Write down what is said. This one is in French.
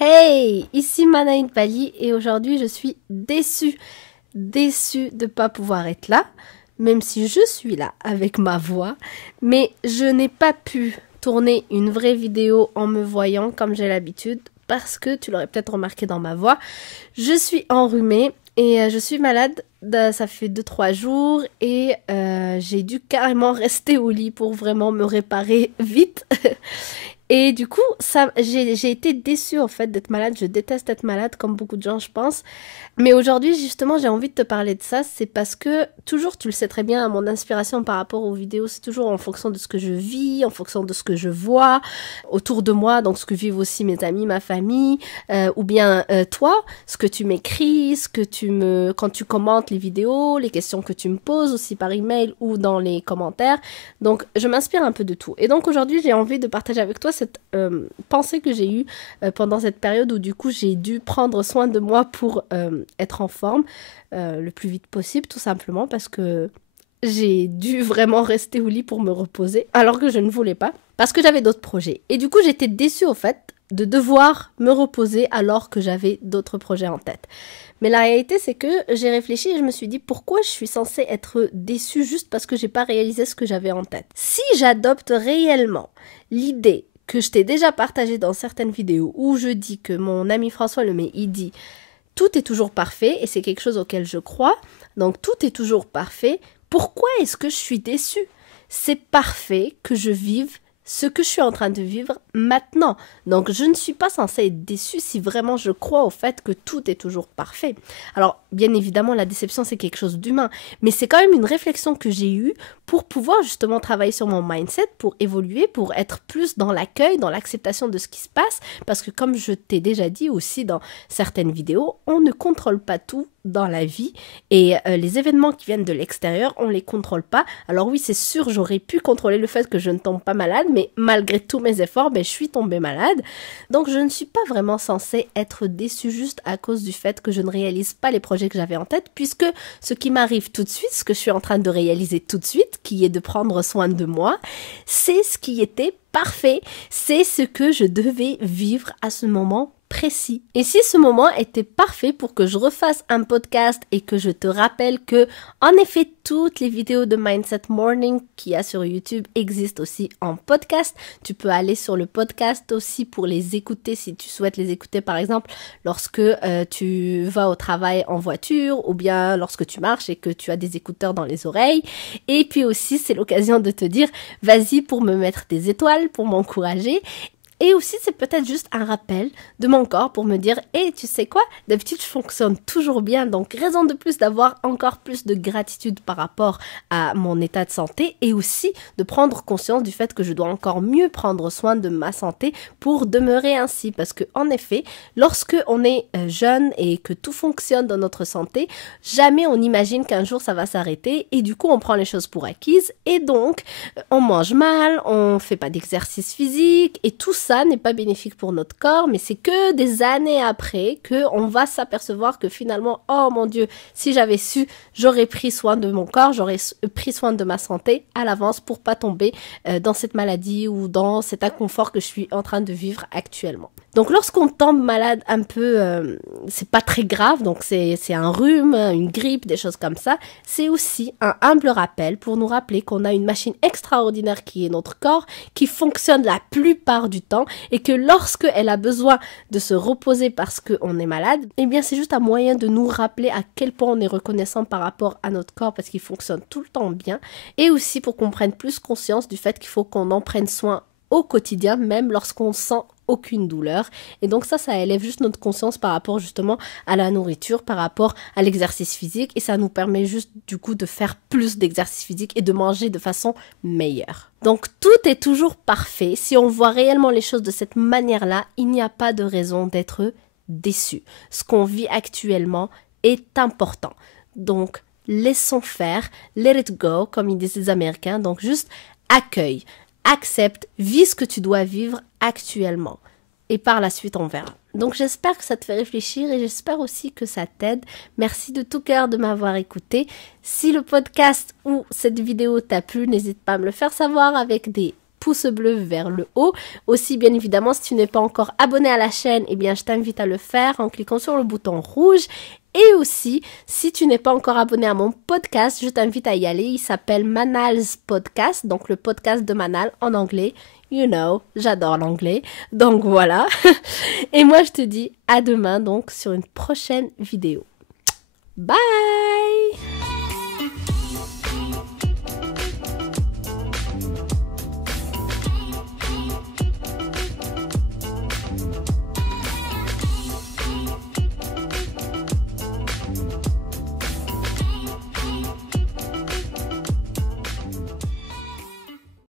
Hey, ici Manaïn Pali et aujourd'hui je suis déçue de ne pas pouvoir être là, même si je suis là avec ma voix, mais je n'ai pas pu tourner une vraie vidéo en me voyant comme j'ai l'habitude parce que tu l'aurais peut-être remarqué dans ma voix, je suis enrhumée et je suis malade, ça fait 2-3 jours et j'ai dû carrément rester au lit pour vraiment me réparer vite. Et du coup, j'ai été déçue en fait d'être malade. Je déteste être malade, comme beaucoup de gens, je pense. Mais aujourd'hui, justement, j'ai envie de te parler de ça. C'est parce que, toujours, tu le sais très bien, mon inspiration par rapport aux vidéos, c'est toujours en fonction de ce que je vis, en fonction de ce que je vois autour de moi, donc ce que vivent aussi mes amis, ma famille, ou bien toi, ce que tu m'écris, quand tu commentes les vidéos, les questions que tu me poses aussi par email ou dans les commentaires. Donc, je m'inspire un peu de tout. Et donc, aujourd'hui, j'ai envie de partager avec toi cette pensée que j'ai eue pendant cette période où du coup j'ai dû prendre soin de moi pour être en forme le plus vite possible, tout simplement parce que j'ai dû vraiment rester au lit pour me reposer alors que je ne voulais pas parce que j'avais d'autres projets. Et du coup j'étais déçue au fait de devoir me reposer alors que j'avais d'autres projets en tête. Mais la réalité, c'est que j'ai réfléchi et je me suis dit pourquoi je suis censée être déçue juste parce que j'ai pas réalisé ce que j'avais en tête. Si j'adopte réellement l'idée que je t'ai déjà partagée dans certaines vidéos où je dis que mon ami François Lemay, il dit tout est toujours parfait et c'est quelque chose auquel je crois, donc tout est toujours parfait, pourquoi est-ce que je suis déçue? C'est parfait que je vive ce que je suis en train de vivre maintenant. Donc je ne suis pas censée être déçue si vraiment je crois au fait que tout est toujours parfait. Alors bien évidemment la déception c'est quelque chose d'humain, mais c'est quand même une réflexion que j'ai eue pour pouvoir justement travailler sur mon mindset, pour évoluer, pour être plus dans l'accueil, dans l'acceptation de ce qui se passe, parce que comme je t'ai déjà dit aussi dans certaines vidéos, on ne contrôle pas tout dans la vie et les événements qui viennent de l'extérieur, on les contrôle pas. Alors oui, c'est sûr, j'aurais pu contrôler le fait que je ne tombe pas malade, mais malgré tous mes efforts, je suis tombée malade. Donc je ne suis pas vraiment censée être déçue juste à cause du fait que je ne réalise pas les projets que j'avais en tête, puisque ce qui m'arrive tout de suite, ce que je suis en train de réaliser tout de suite, qui est de prendre soin de moi, c'est ce qui était parfait, c'est ce que je devais vivre à ce moment précis. Et si ce moment était parfait pour que je refasse un podcast et que je te rappelle que, en effet, toutes les vidéos de Mindset Morning qu'il y a sur YouTube existent aussi en podcast. Tu peux aller sur le podcast aussi pour les écouter si tu souhaites les écouter, par exemple, lorsque tu vas au travail en voiture ou bien lorsque tu marches et que tu as des écouteurs dans les oreilles. Et puis aussi, c'est l'occasion de te dire, vas-y pour me mettre des étoiles, pour m'encourager. Et aussi, c'est peut-être juste un rappel de mon corps pour me dire « Hey, tu sais quoi? D'habitude, je fonctionne toujours bien, donc raison de plus d'avoir encore plus de gratitude par rapport à mon état de santé et aussi de prendre conscience du fait que je dois encore mieux prendre soin de ma santé pour demeurer ainsi. » Parce que en effet, lorsque on est jeune et que tout fonctionne dans notre santé, jamais on imagine qu'un jour ça va s'arrêter et du coup, on prend les choses pour acquises et donc, on mange mal, on fait pas d'exercice physique et tout ça n'est pas bénéfique pour notre corps, mais c'est que des années après qu'on va s'apercevoir que finalement, oh mon Dieu, si j'avais su, j'aurais pris soin de mon corps, j'aurais pris soin de ma santé à l'avance pour pas tomber dans cette maladie ou dans cet inconfort que je suis en train de vivre actuellement. Donc lorsqu'on tombe malade un peu, c'est pas très grave, donc c'est un rhume, une grippe, des choses comme ça, c'est aussi un humble rappel pour nous rappeler qu'on a une machine extraordinaire qui est notre corps, qui fonctionne la plupart du temps et que lorsque elle a besoin de se reposer parce qu'on est malade, eh bien c'est juste un moyen de nous rappeler à quel point on est reconnaissant par rapport à notre corps parce qu'il fonctionne tout le temps bien et aussi pour qu'on prenne plus conscience du fait qu'il faut qu'on en prenne soin au quotidien, même lorsqu'on sent aucune douleur. Et donc ça élève juste notre conscience par rapport justement à la nourriture, par rapport à l'exercice physique et ça nous permet juste du coup de faire plus d'exercice physique et de manger de façon meilleure. Donc tout est toujours parfait. Si on voit réellement les choses de cette manière-là, il n'y a pas de raison d'être déçu. Ce qu'on vit actuellement est important. Donc laissons faire, let it go, comme ils disent les Américains. Donc juste accueille. Accepte, vis ce que tu dois vivre actuellement. Et par la suite, on verra. Donc j'espère que ça te fait réfléchir et j'espère aussi que ça t'aide. Merci de tout cœur de m'avoir écouté. Si le podcast ou cette vidéo t'a plu, n'hésite pas à me le faire savoir avec des pouce bleu vers le haut. Aussi, bien évidemment, si tu n'es pas encore abonné à la chaîne, eh bien, je t'invite à le faire en cliquant sur le bouton rouge. Et aussi, si tu n'es pas encore abonné à mon podcast, je t'invite à y aller. Il s'appelle Manal's Podcast, donc le podcast de Manal en anglais. You know, j'adore l'anglais. Donc voilà. Et moi, je te dis à demain, donc, sur une prochaine vidéo. Bye!